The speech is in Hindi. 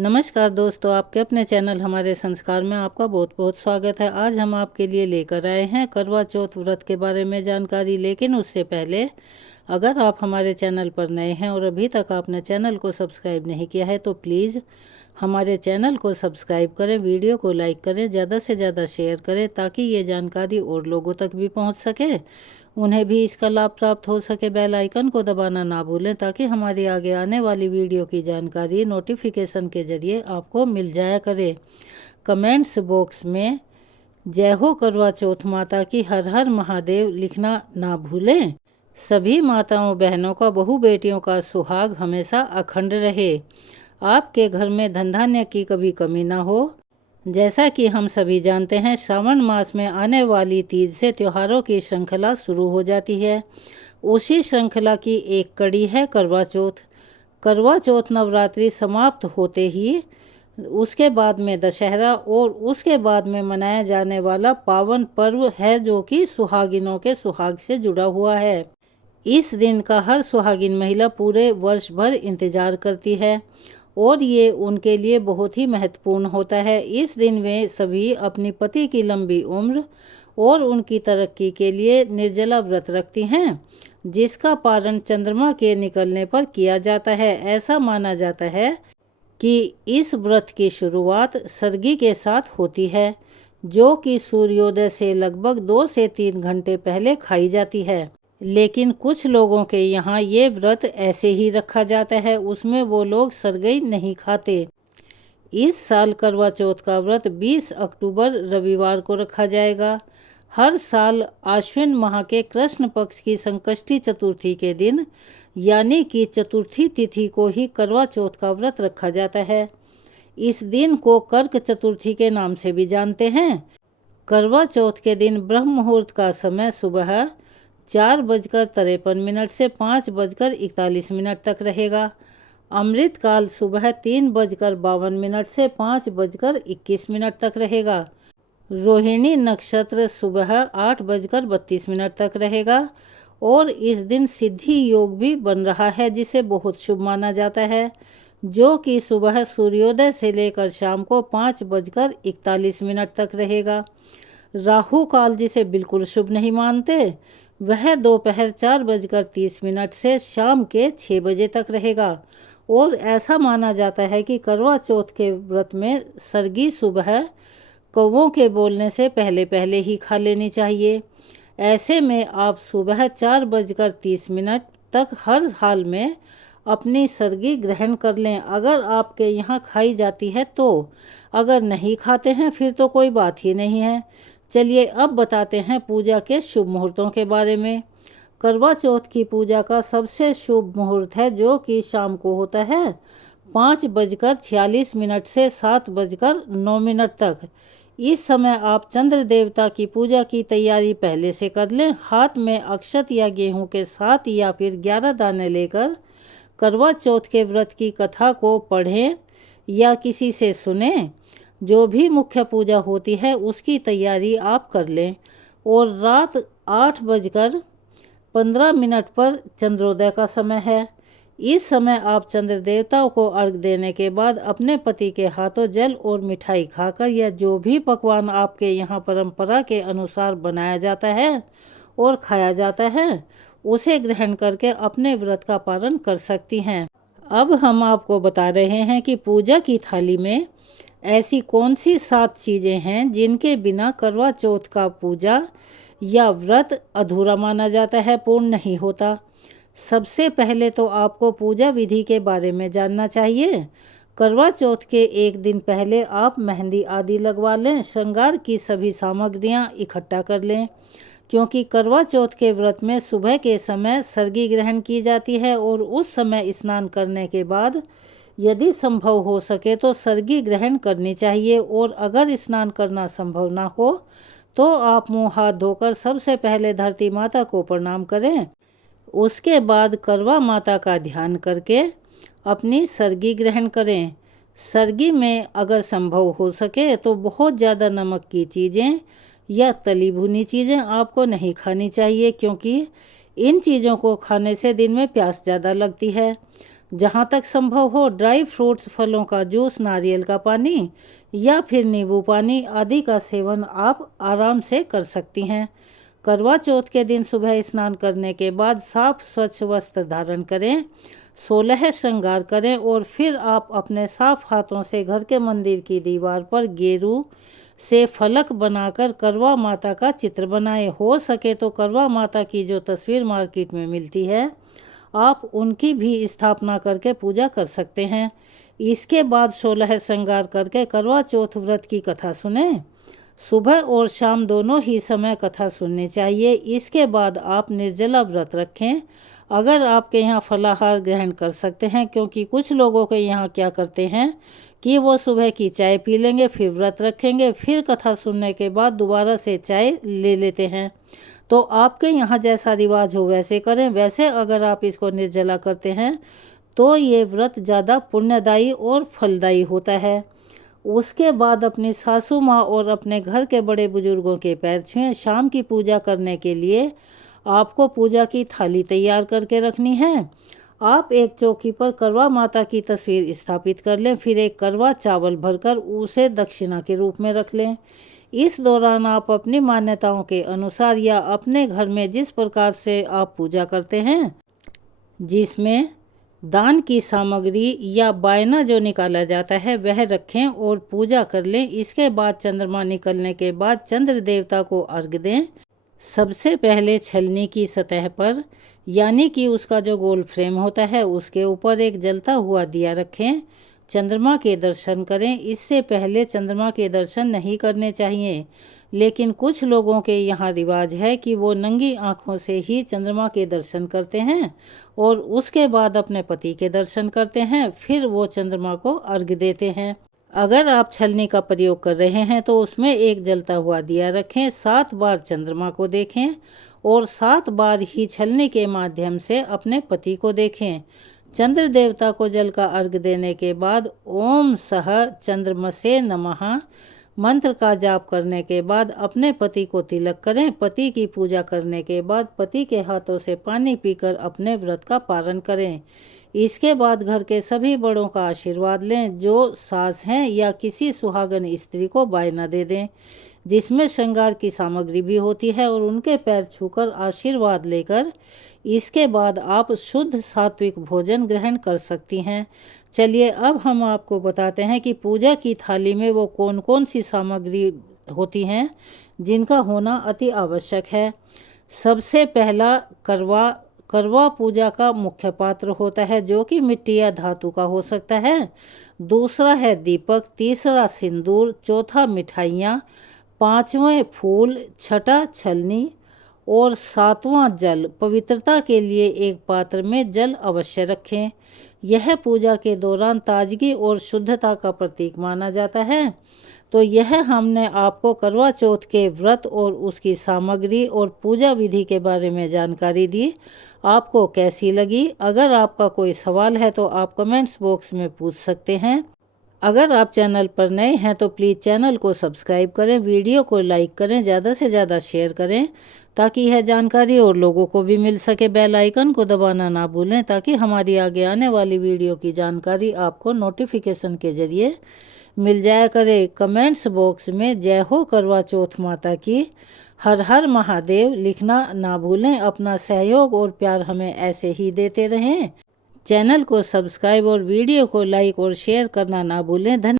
नमस्कार दोस्तों, आपके अपने चैनल हमारे संस्कार में आपका बहुत बहुत स्वागत है। आज हम आपके लिए लेकर आए हैं करवा चौथ व्रत के बारे में जानकारी। लेकिन उससे पहले अगर आप हमारे चैनल पर नए हैं और अभी तक आपने चैनल को सब्सक्राइब नहीं किया है तो प्लीज़ हमारे चैनल को सब्सक्राइब करें, वीडियो को लाइक करें, ज़्यादा से ज़्यादा शेयर करें ताकि ये जानकारी और लोगों तक भी पहुँच सके, उन्हें भी इसका लाभ प्राप्त हो सके। बेल आइकन को दबाना ना भूलें ताकि हमारी आगे आने वाली वीडियो की जानकारी नोटिफिकेशन के ज़रिए आपको मिल जाया करे। कमेंट्स बॉक्स में जय हो करवा चौथ माता की, हर हर महादेव लिखना ना भूलें। सभी माताओं बहनों का, बहू बेटियों का सुहाग हमेशा अखंड रहे। आपके घर में धन धान्य की कभी कमी ना हो। जैसा कि हम सभी जानते हैं, श्रावण मास में आने वाली तीज से त्योहारों की श्रृंखला शुरू हो जाती है। उसी श्रृंखला की एक कड़ी है करवा चौथ। करवा चौथ नवरात्रि समाप्त होते ही उसके बाद में दशहरा और उसके बाद में मनाया जाने वाला पावन पर्व है जो कि सुहागिनों के सुहाग से जुड़ा हुआ है। इस दिन का हर सुहागिन महिला पूरे वर्ष भर इंतजार करती है और ये उनके लिए बहुत ही महत्वपूर्ण होता है। इस दिन वे सभी अपनी पति की लंबी उम्र और उनकी तरक्की के लिए निर्जला व्रत रखती हैं, जिसका पारण चंद्रमा के निकलने पर किया जाता है। ऐसा माना जाता है कि इस व्रत की शुरुआत सरगी के साथ होती है, जो कि सूर्योदय से लगभग 2 से 3 घंटे पहले खाई जाती है। लेकिन कुछ लोगों के यहाँ ये व्रत ऐसे ही रखा जाता है, उसमें वो लोग सरगई नहीं खाते। इस साल करवा चौथ का व्रत 20 अक्टूबर रविवार को रखा जाएगा। हर साल आश्विन माह के कृष्ण पक्ष की संकष्टी चतुर्थी के दिन यानी कि चतुर्थी तिथि को ही करवा चौथ का व्रत रखा जाता है। इस दिन को कर्क चतुर्थी के नाम से भी जानते हैं। करवा चौथ के दिन ब्रह्म मुहूर्त का समय सुबह 4:53 से 5:41 तक रहेगा। अमृत काल सुबह 3:52 से 5:21 तक रहेगा। रोहिणी नक्षत्र सुबह 8:32 तक रहेगा और इस दिन सिद्धि योग भी बन रहा है, जिसे बहुत शुभ माना जाता है, जो कि सुबह सूर्योदय से लेकर शाम को 5:41 तक रहेगा। राहु काल, जिसे बिल्कुल शुभ नहीं मानते, वह दोपहर 4:30 से शाम के 6 बजे तक रहेगा। और ऐसा माना जाता है कि करवा चौथ के व्रत में सरगी सुबह कौवों के बोलने से पहले पहले ही खा लेनी चाहिए। ऐसे में आप सुबह 4:30 तक हर हाल में अपनी सरगी ग्रहण कर लें, अगर आपके यहाँ खाई जाती है तो। अगर नहीं खाते हैं फिर तो कोई बात ही नहीं है। चलिए अब बताते हैं पूजा के शुभ मुहूर्तों के बारे में। करवा चौथ की पूजा का सबसे शुभ मुहूर्त है जो कि शाम को होता है 5:46 से 7:09 तक। इस समय आप चंद्र देवता की पूजा की तैयारी पहले से कर लें। हाथ में अक्षत या गेहूं के 7 या फिर 11 दाने लेकर करवा चौथ के व्रत की कथा को पढ़ें या किसी से सुनें। जो भी मुख्य पूजा होती है उसकी तैयारी आप कर लें। और रात 8:15 पर चंद्रोदय का समय है। इस समय आप चंद्र देवताओं को अर्घ देने के बाद अपने पति के हाथों जल और मिठाई खाकर या जो भी पकवान आपके यहाँ परंपरा के अनुसार बनाया जाता है और खाया जाता है उसे ग्रहण करके अपने व्रत का पालन कर सकती हैं। अब हम आपको बता रहे हैं कि पूजा की थाली में ऐसी कौन सी 7 चीज़ें हैं जिनके बिना करवा चौथ का पूजा या व्रत अधूरा माना जाता है, पूर्ण नहीं होता। सबसे पहले तो आपको पूजा विधि के बारे में जानना चाहिए। करवा चौथ के एक दिन पहले आप मेहंदी आदि लगवा लें। श्रृंगार की सभी सामग्रियां इकट्ठा कर लें, क्योंकि करवा चौथ के व्रत में सुबह के समय सरगी ग्रहण की जाती है और उस समय स्नान करने के बाद यदि संभव हो सके तो सरगी ग्रहण करनी चाहिए। और अगर स्नान करना संभव ना हो तो आप मुंह हाथ धोकर सबसे पहले धरती माता को प्रणाम करें। उसके बाद करवा माता का ध्यान करके अपनी सरगी ग्रहण करें। सरगी में अगर संभव हो सके तो बहुत ज़्यादा नमक की चीज़ें या तली भुनी चीज़ें आपको नहीं खानी चाहिए, क्योंकि इन चीज़ों को खाने से दिन में प्यास ज़्यादा लगती है। जहाँ तक संभव हो ड्राई फ्रूट्स, फलों का जूस, नारियल का पानी या फिर नींबू पानी आदि का सेवन आप आराम से कर सकती हैं। करवा चौथ के दिन सुबह स्नान करने के बाद साफ स्वच्छ वस्त्र धारण करें, 16 श्रृंगार करें और फिर आप अपने साफ हाथों से घर के मंदिर की दीवार पर गेरू से फलक बनाकर करवा माता का चित्र बनाएं। हो सके तो करवा माता की जो तस्वीर मार्केट में मिलती है, आप उनकी भी स्थापना करके पूजा कर सकते हैं। इसके बाद 16 श्रृंगार करके करवा चौथ व्रत की कथा सुने। सुबह और शाम दोनों ही समय कथा सुननी चाहिए। इसके बाद आप निर्जला व्रत रखें। अगर आपके यहाँ फलाहार ग्रहण कर सकते हैं, क्योंकि कुछ लोगों के यहाँ क्या करते हैं कि वो सुबह की चाय पी लेंगे, फिर व्रत रखेंगे, फिर कथा सुनने के बाद दोबारा से चाय ले लेते हैं। तो आपके यहाँ जैसा रिवाज हो वैसे करें। वैसे अगर आप इसको निर्जला करते हैं तो ये व्रत ज़्यादा पुण्यदायी और फलदायी होता है। उसके बाद अपनी सासू माँ और अपने घर के बड़े बुजुर्गों के पैर छुएं। शाम की पूजा करने के लिए आपको पूजा की थाली तैयार करके रखनी है। आप एक चौकी पर करवा माता की तस्वीर स्थापित कर लें, फिर एक करवा चावल भरकर उसे दक्षिणा के रूप में रख लें। इस दौरान आप अपनी मान्यताओं के अनुसार या अपने घर में जिस प्रकार से आप पूजा करते हैं, जिसमें दान की सामग्री या बायना जो निकाला जाता है वह रखें और पूजा कर लें। इसके बाद चंद्रमा निकलने के बाद चंद्र देवता को अर्घ्य दें। सबसे पहले छलनी की सतह पर, यानी कि उसका जो गोल फ्रेम होता है, उसके ऊपर एक जलता हुआ दिया रखें। चंद्रमा के दर्शन करें। इससे पहले चंद्रमा के दर्शन नहीं करने चाहिए, लेकिन कुछ लोगों के यहाँ रिवाज है कि वो नंगी आँखों से ही चंद्रमा के दर्शन करते हैं और उसके बाद अपने पति के दर्शन करते हैं, फिर वो चंद्रमा को अर्घ्य देते हैं। अगर आप छलनी का प्रयोग कर रहे हैं तो उसमें एक जलता हुआ दिया रखें, 7 बार चंद्रमा को देखें और 7 बार ही छलनी के माध्यम से अपने पति को देखें। चंद्र देवता को जल का अर्घ्य देने के बाद ओम सह चंद्रमसे नमः मंत्र का जाप करने के बाद अपने पति को तिलक करें। पति की पूजा करने के बाद पति के हाथों से पानी पीकर अपने व्रत का पारण करें। इसके बाद घर के सभी बड़ों का आशीर्वाद लें। जो सास हैं या किसी सुहागन स्त्री को बायना दे दें, जिसमें श्रृंगार की सामग्री भी होती है, और उनके पैर छूकर आशीर्वाद लेकर इसके बाद आप शुद्ध सात्विक भोजन ग्रहण कर सकती हैं। चलिए अब हम आपको बताते हैं कि पूजा की थाली में वो कौन कौन सी सामग्री होती हैं जिनका होना अति आवश्यक है। सबसे पहला करवा पूजा का मुख्य पात्र होता है, जो कि मिट्टी या धातु का हो सकता है। दूसरा है दीपक, तीसरा सिंदूर, चौथा मिठाइयाँ, पांचवें फूल, छठा छलनी और 7वां जल। पवित्रता के लिए एक पात्र में जल अवश्य रखें। यह पूजा के दौरान ताजगी और शुद्धता का प्रतीक माना जाता है। तो यह हमने आपको करवा चौथ के व्रत और उसकी सामग्री और पूजा विधि के बारे में जानकारी दी। आपको कैसी लगी? अगर आपका कोई सवाल है तो आप कमेंट्स बॉक्स में पूछ सकते हैं। अगर आप चैनल पर नए हैं तो प्लीज़ चैनल को सब्सक्राइब करें, वीडियो को लाइक करें, ज़्यादा से ज़्यादा शेयर करें ताकि यह जानकारी और लोगों को भी मिल सके। बेल आइकन को दबाना ना भूलें ताकि हमारी आगे आने वाली वीडियो की जानकारी आपको नोटिफिकेशन के ज़रिए मिल जाया करे। कमेंट्स बॉक्स में जय हो करवा चौथ माता की, हर हर महादेव लिखना ना भूलें। अपना सहयोग और प्यार हमें ऐसे ही देते रहें। चैनल को सब्सक्राइब और वीडियो को लाइक और शेयर करना ना भूलें। धन्यवाद।